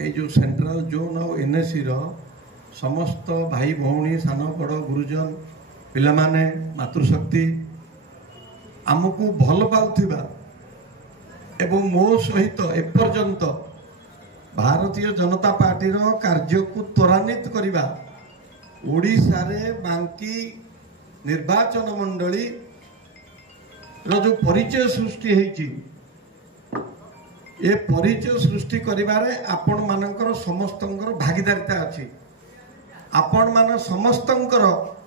ये जो central zone और एनएससी समस्त भाई भौणी सान बड़ गुरुजन पिलामाने मातृशक्ति आमको भल पाउथिबा एवं मो सहित एपर्यंत भारतीय जनता पार्टी कार्य को त्वरान्वित करने ओडिशा रे बांकी निर्वाचन मंडली जो परिचय सृष्टि होती ये परिचय सृष्टि करिबारे आपण मानकर समस्तंकर भागीदारिता अछि। आपण मान समस्तंकर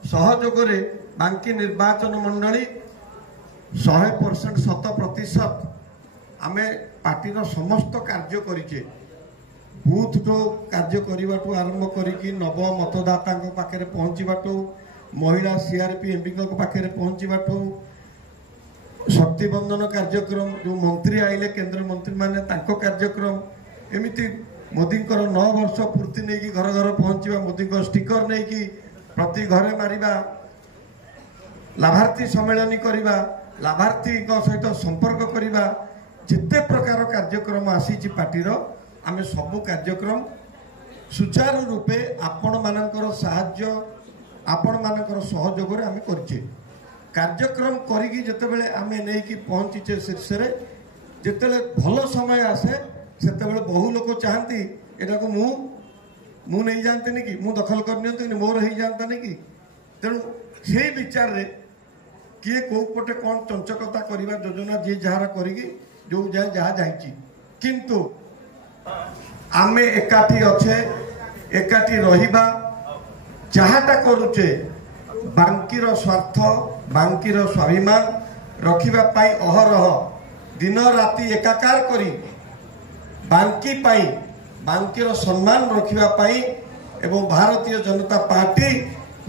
सहयोग रे बांकी निर्वाचन मंडली 100% 100% आमे पार्टी समस्त कार्य करिचे बूथ तो कार्य करने आरंभ करी नव मतदाता पाखे पहुँचवाठू महिला सीआरपी एमपी पाखे पहुँचवाठू शक्ति बंधन कार्यक्रम जो मंत्री आइले केंद्र मंत्री माने तांको कार्यक्रम एमिति मोदी 9 वर्ष पूर्ति नहीं कि घर घर पहुँचवा मोदी स्टिकर नहीं कि प्रति घरे मारिबा लाभार्थी सम्मेलन करवा लाभार्थी सहित संपर्क करवा जिते प्रकार कार्यक्रम आसी पार्टीर आमे सबु कार्यक्रम सुचारू रूपे आपण मानकर साहाय्य आपण मानकर सहयोग रे आमे करछे कार्यक्रम करिकी जेतेबेले आमे नै कि पहुँचीचे शीर्ष रे जेतेबेले भल समय आसे सेतेबेले बहु लोक चाहती एटा को मु नहीं जानते नहीं कि मु दखल कर नियंतु मोर ही जानता नहीं कि तेणु से विचार रे किए को पटे कौन चंचकता करिबा योजना जे जहार करिकी जो जाय जहा जाईची किंतु आमे एकाठी अच्छे एकाठी रहिबा जहाटा करुचे बांकीर स्वार्थ बांकीर स्वाभिमान रखिबा पाई अहरह दिन राति एकाकार करी बांकी पाई बांकीर सम्मान रखिबा पाई एवं भारतीय जनता पार्टी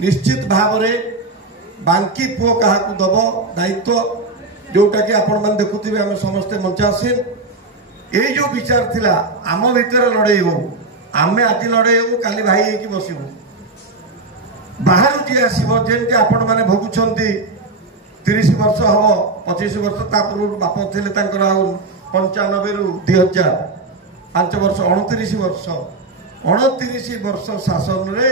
निश्चित भाव रे बांकी पुओ काहाकू दब दायित्व जोटा कि आपण मन देखुथिबे आमे समस्ते मंचासीन ये जो विचार थिला आम भितर लड़े हो आमे आज लड़े हो काली भाई है कि बसबू बाहर जी आसो जेमती आपण मैंने भोगुंट 30 वर्ष हम 25 वर्ष पूर्व बाप थे 95 रु 2000 5 वर्ष 29 वर्ष शासन रे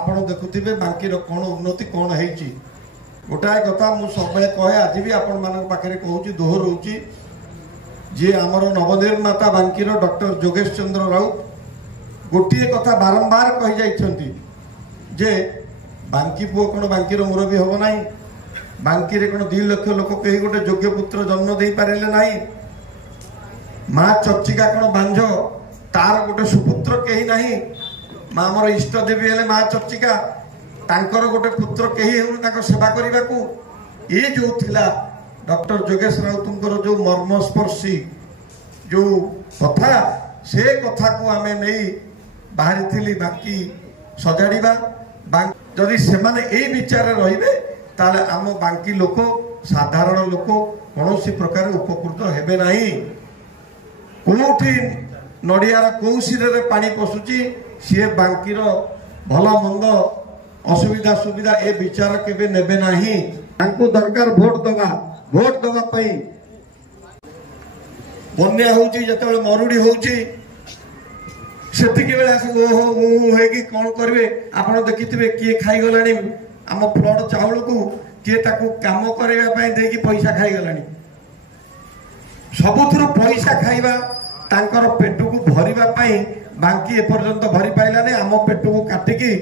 आपण देखुथिबे बांकीर कौन उन्नति कौन है गोटाए कथा मुझे सब कहे आज भी आपण मान पाखे कहूँ दोहराऊँगी जी आमर नवनिर्माता बांकीर डॉक्टर जोगेश चंद्र राउत गोटे कथा बारंबार कही जाइछंती जे बांकी पुओ कौन बांकीर मुरबी हम ना बांकी रे कौन 2 लाख लोक कहीं गोटे योग्य पुत्र जन्म दे पारे ना माँ चर्चिका कौन बांझ तार गोटे सुपुत्र कहीं ना माँ आमर इष्ट देवी हेले माँ चर्चिका तांकर गोटे पुत्र कहीं हो सेवा करने को ये जो थिला डॉक्टर जोगेश राउतंकर जो मर्मस्पर्शी जो कथा से कथा को आमे नहीं बाहरी थी बाकी सजाड़ा जदि से माने यही विचार रहिबे ताले आम बांकी लोक साधारण लोक कौन प्रकार उपकृत हेबे नहीं कोठी नड़ियार कौ सिरे पानी पशुची सी बांकीर भल मंद असुविधा सुविधा ए विचार केबे नेबे नहीं दरकार भोट दवा बन्या होची जतबेले मरुड़ी होची सेतिके बेला ओहो मुहेकी कौन करेंगे आप देखिथे किए खाईगलानी आम फ्लड चाउल को किए ताकू काम करने पैसा खाईगलानी सबुथुरु पैसा खाइबा तांकर पेट को भरिबा पाई बांकी एपर्यंत भरी पाइलानी आम पेट को काटिकी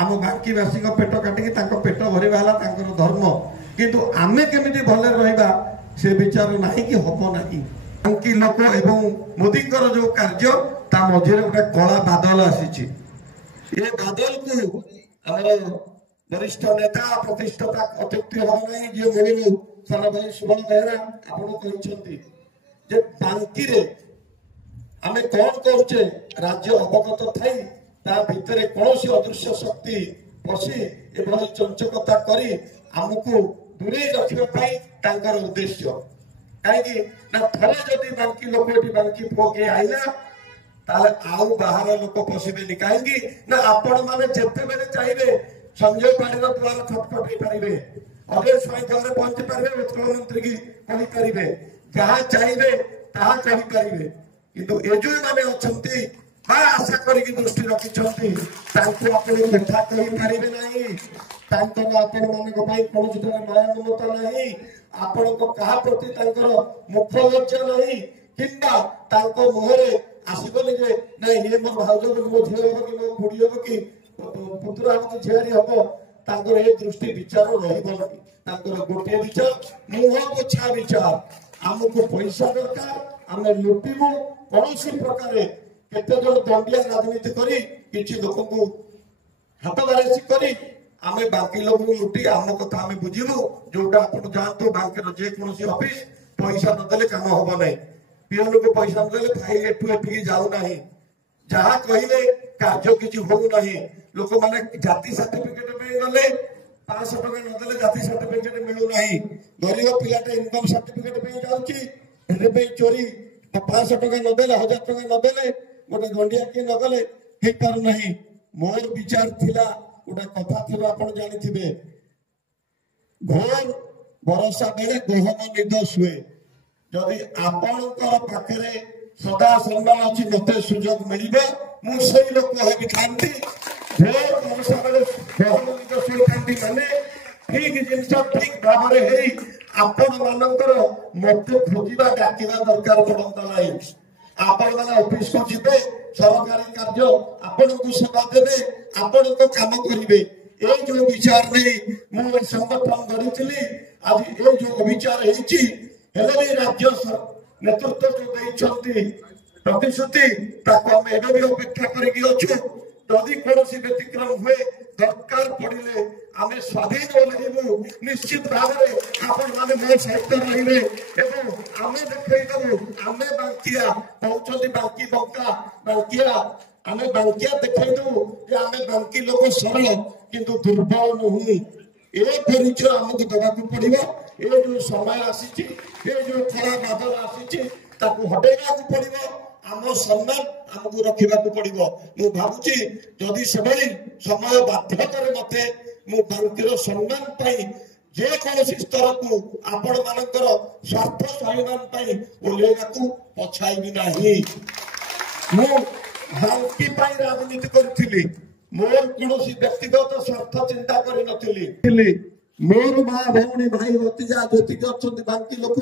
आम बांकीवासी पेट काटिकी तांको पेट भरिबा हला तांकर धर्म किंतु आमे केमिति भले रहिबा से विचार नहीं कि हम नहीं बांकी लोक एवं मोदी जो कार्य ता मझे गोटे कला बादल आसी ये बादल को आम वरिष्ठ नेता प्रतिष्ठता अतिथि हम नहीं जो मिलू सारा भाई सुमन बेहरा आप बांकी रे आमे कौन करुचे राज्य अवगत थी ता भितर कौन अदृश्य शक्ति पशि एभली चंचकता करी आमको दूरे रखा उद्देश्य कहीं थले जदि बांकी लोक बांकी पुओ आईला ताले आउ बाहर लोक पशिबेनी कहीं ना आपण माने जेते बेले चाहिए संजय पाणीर द्वार छटपट पारे अजय स्वाई घर पहुंची पारे उत्कल मंत्री की कही पारे जहाँ चाहिए ताहा कही पारे किंतु एजु माने अछंती ବା ଆଶା କରିକି ଦୃଷ୍ଟି ରଖିଛନ୍ତି ତାଙ୍କୁ ଆପଣ ଦେଖା କରିପାରିବେ ନାହିଁ। ତାଙ୍କର ଆପଣମାନଙ୍କ ପାଇଁ କୌଣସି ନ୍ୟାୟମତ ନାହିଁ। ଆପଣଙ୍କ କାହା ପ୍ରତି ତାଙ୍କର ମୁଖ ଲଜ୍ଜା ନାହିଁ କିମ୍ବା ତାଙ୍କ ମୁହଁରେ ଆସିବନି ଯେ ନାଇଁ ଇଏ ମୋ ଭାଉଜ ହବ କି ମୋ ଝିଅ ହବ କି ମୋ ଖୁଡି ହବ କି ପୁତ୍ର ହବ କି ଝିଆରୀ ହବ। ତାଙ୍କର ଏ ଦୃଷ୍ଟି ବିଚାର ରହିବ ନାହିଁ। ତାଙ୍କର ଗୋଟିଏ ବିଚାର ମୁହଁ ପୋଛା ବିଚାର। ଆମକୁ ପଇସା ଦରକାର, ଆମେ ଲୁଟିବୁ କୌଣସି ପ୍ରକାରେ। କେତେ ଜଣ ଦଣ୍ଡିଆ ରାଜନୀତି କରି କିଛି ଲୋକଙ୍କୁ ହାତ ବାରେସି କରି ଆମେ ବାକି ଲୋକଙ୍କୁ ଲୁଟି ଆମ କଥା ଆମେ ବୁଝିବୁ। ଯୋଉଟା ଆପଣ ଯାଆନ୍ତୁ ବ୍ୟାଙ୍କର ଯେକୌଣସି ଅଫିସ ପଇସା ନଦେଲେ କାମ ହବ ନାହିଁ। ପିଅନକୁ ପଇସା ନଦେଲେ ଫାଇଲ ଏଠୁ ଏଠିକି ଯାଉନାହିଁ। ଯାହା କହିଲେ କାର୍ଯ୍ୟ କିଛି ହଉନାହିଁ। ଲୋକମାନେ ଜାତି ସାର୍ଟିଫିକେଟ ପାଇଁ ଗଲେ 500 ଟଙ୍କା ନଦେଲେ ଜାତି ସାର୍ଟିଫିକେଟ ମିଳୁନାହିଁ। ଗରିବ ପିଲାଟେ ଇନକମ ସାର୍ଟିଫିକେଟ ପାଇଁ ଯାଉଛି, ଏବେ ଚୋରି 500 ଟଙ୍କା ନଦେଲେ 1000 ଟଙ୍କା ନଦେଲେ ଗୋଟେ ଗଣ୍ଡିଆ କିଏ ନଗଲେ ହେଇପାରୁନାହିଁ। ମୋର ବିଚାର ଥିଲା ଗୋଟେ କଥା ଥିଲା ଆପଣ ଜାଣିଥିବେ, ଘୋର ବରଷା ବେଳେ ଗହମ ନିଦ ଶୁଏ। ଯଦି ଆପଣଙ୍କର ପାଖରେ ସଦା ସମ୍ମାନ ଅଛି ମତେ ସୁଯୋଗ ମିଳିବ ମୁଁ ସେଇ ଲୋକ ହେବି। ଖାଆନ୍ତି ଘୋର ବରଷା ବେଳେ ଗହମ ନିଦ ଶୋଇଥାନ୍ତି ମାନେ ଠିକ ଜିନିଷ ଠିକ ଭାବରେ ହେଇ ଆପଣ ମାନଙ୍କର ମତେ ଖୋଜିବା ଡାକିବା ଦରକାର ପଡନ୍ତା ନାହିଁ। ଆପଣ ମାନେ ଅଫିସକୁ ଯିବେ, ସରକାରୀ କାର୍ଯ୍ୟ ଆପଣଙ୍କୁ ସେବା ଦେବେ, ଆପଣଙ୍କ କାମ କରିବେ। এই যে বিচার নেই ମୁଁ এই সংগঠন গড়িଥିଲି। আজ এই যে অবিচার ହେଇଛି ହେଲେ ବି ରାଜ୍ୟ ନେତୃତ୍ୱ ଯୋଉ ଦେଇଛନ୍ତି ପ୍ରତିଶ୍ରୁତି ତାକୁ ଆମେ ଏବେ ବି ଅପେକ୍ଷା କରିକି ଅଛୁ। ଯଦି କୌଣସି ବ୍ୟତିକ୍ରମ ହୁଏ ଦରକାର ପଡ଼ିଲେ ଆମେ ସ୍ୱାଧୀନ ରହିବୁ। ନିଶ୍ଚିତ ଭାବରେ ଆପଣମାନେ ମୋ ସହିତ ରହିବେ ଏବଂ ଆମେ ଦେଖେଇଦେବୁ ଆମେ ବାଙ୍କିଆ କହୁଛନ୍ତି ବାଙ୍କି ବଙ୍କା ବାଙ୍କିଆ ଆମେ ବାଙ୍କିଆ ଦେଖେଇଦେବୁ ଯେ ଆମେ ବାଙ୍କି ଲୋକ ସରଳ କିନ୍ତୁ ଦୁର୍ବଳ ନୁହଁ। ଏ ପରିଚୟ ଆମକୁ ଦେବାକୁ ପଡ଼ିବ। ଏ ଯୋଉ ସମୟ ଆସିଛି, ଏ ଯୋଉ ଖରା ବାଦଲ ଆସିଛି ତାକୁ ହଟେଇବାକୁ ପଡ଼ିବ। ଆମ ସମ୍ମାନ ଆମକୁ ରଖିବାକୁ ପଡ଼ିବ। ମୁଁ ଭାବୁଛି ଯଦି ସେଭଳି ସମୟ ବାଧ୍ୟତାରେ ମତେ ମୁଁ ବାଙ୍କିର ସମ୍ମାନ ପାଇଁ ଯେକୌଣସି ସ୍ତରକୁ ଆପଣ ମାନଙ୍କର ସ୍ୱାର୍ଥ ସ୍ୱାଭିମାନ ପାଇଁ ଓହ୍ଲେଇବାକୁ ପଛାଇବି ନାହିଁ। ମୁଁ ବାଙ୍କି ପାଇଁ ରାଜନୀତି କରିଥିଲି। ମୋର କୌଣସି ବ୍ୟକ୍ତିଗତ ସ୍ୱାର୍ଥ ଚିନ୍ତା କରିନଥିଲି। ମୋର ମା ଭଉଣୀ ଭାଇ ଭତିଜା ଯେତିକି ଅଛନ୍ତି ବାଙ୍କି ଲୋକ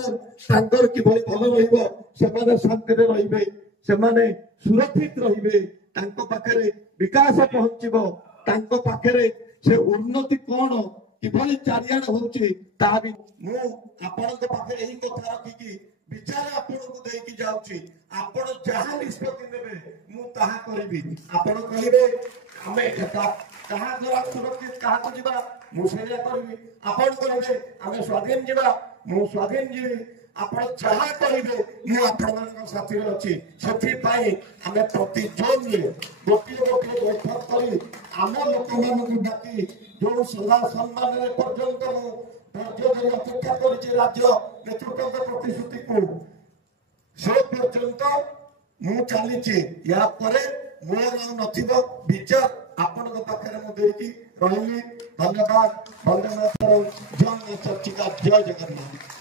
ତାଙ୍କର କିଭଳି ଭଲ ରହିବ, ସେମାନେ ଶାନ୍ତିରେ ରହିବେ, ସେମାନେ ସୁରକ୍ଷିତ ରହିବେ, ତାଙ୍କ ପାଖରେ ବିକାଶ ପହଞ୍ଚିବ, ତାଙ୍କ ପାଖରେ ସେ ଉନ୍ନତି କଣ କିଭଳି ଚାରିଆଡେ ହଉଛି ତାହା ବି ମୁଁ ଆପଣଙ୍କ ପାଖରେ ଏହି କଥା ରଖିକି ବିଚାର ଆପଣଙ୍କୁ ଦେଇକି ଯାଉଛି। ଆପଣ ଯାହା ନିଷ୍ପତ୍ତି ନେବେ ମୁଁ ତାହା କରିବି। ଆପଣ କହିବେ ଆମେ କାହା ଦ୍ୱାରା ସୁରକ୍ଷିତ କାହାକୁ ଯିବା ମୁଁ ସେଇଆ କରିବି। ଆପଣ କହିବେ ଆମେ ସ୍ୱାଧୀନ ଯିବା ମୁଁ ସ୍ୱାଧୀନ ଯିବି। ଆପଣ ଯାହା କରିବେ ମୁଁ ଆପଣମାନଙ୍କ ସାଥିରେ ଅଛି। ସେଥିପାଇଁ ଆମେ ପ୍ରତି ଜୋନରେ ଗୋଟିଏ ଗୋଟିଏ ବୈଠକ କରି ଆମ ଲୋକମାନଙ୍କୁ ଡାକି ଯୋଉ ସଦା ସମ୍ମାନରେ ପର୍ଯ୍ୟନ୍ତ ମୁଁ ଧୈର୍ଯ୍ୟ ଧରି ଅପେକ୍ଷା କରିଛି ରାଜ୍ୟ ନେତୃତ୍ୱଙ୍କ ପ୍ରତିଶ୍ରୁତିକୁ ସେ ପର୍ଯ୍ୟନ୍ତ ମୁଁ ଚାଲିଛି। ୟା ପରେ ମୋର ଆଉ ନଥିବ ବିଚାର ଆପଣଙ୍କ ପାଖରେ ମୁଁ ଦେଇକି ରହିଲି। ଧନ୍ୟବାଦ। ବନ୍ଦେ ମାତରମ୍। ଜୟ ଚର୍ଚ୍ଚିକା। ଜୟ ଜଗନ୍ନାଥ।